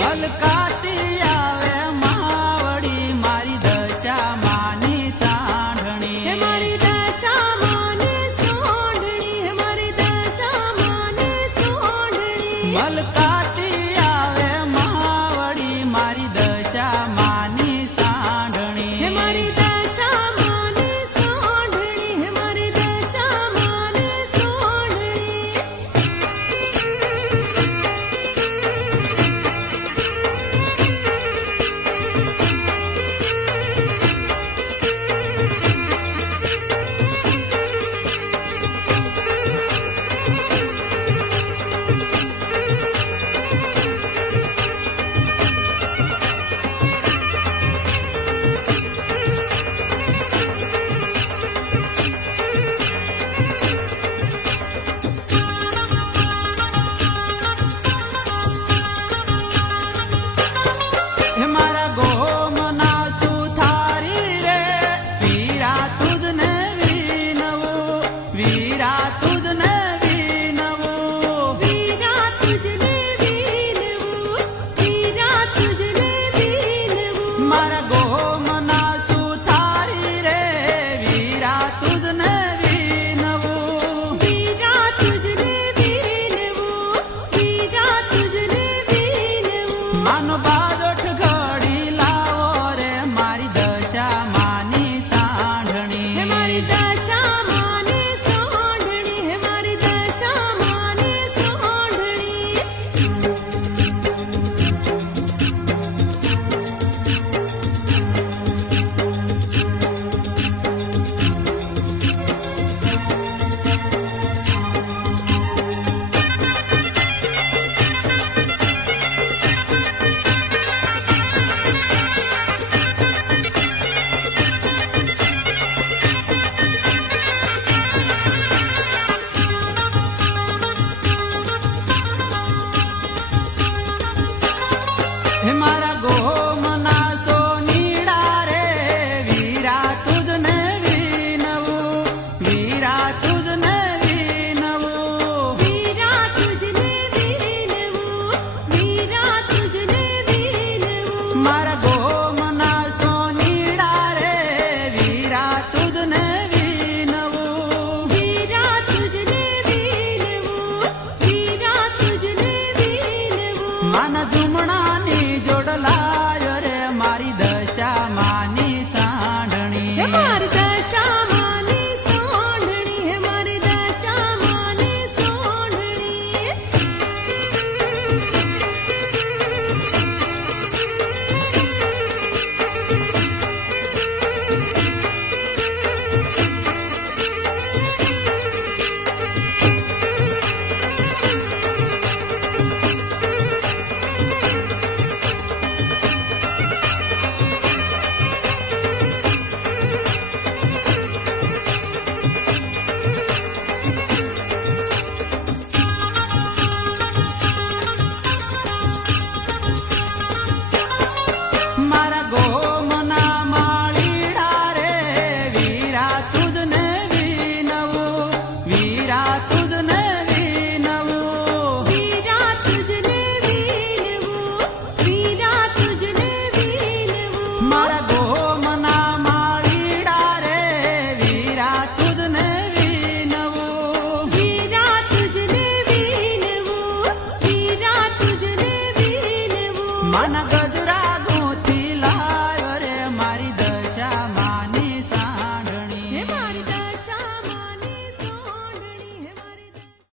મલકાતી આવે માવડી મારી દશા માની સાંઢણી મારી દશા માની સોંઢણી મારી દશા માની સોંઢણી મલકાતી આવે માવડી મારી દશા માની સાંઢણી મારી દશા માની સોંઢણી મારી દશા માની સોંઢણી મારા ગોમના સુથારી રે વીરા તુજને વિનવું વીરા તુજને વિનવું વીરા તુજને વિનવું વીરા તુજને વિનવું મારા ગોમના સુથારી રે વીરા તુજને વિનવું વીરા તુજને વિનવું વીરા તુજને વિનવું માનો બારોઠ ઘડી લાવો રે મારી દશા માની સાંઢણી મારી દશા માની સોંઢણી મારી દશા માની સોંઢણી હે મારા ગોમના સોનીડા રે વીરા તુજને વિનવું વીરા તુજને વિનવું વીરા તુજને વિનવું વીરા તુજને વિનવું મારા ગોમના સોનીડા રે વીરા તુજને વિનવું વીરા તુજને વિનવું વીરા તુજને વિનવું માના જુમણાની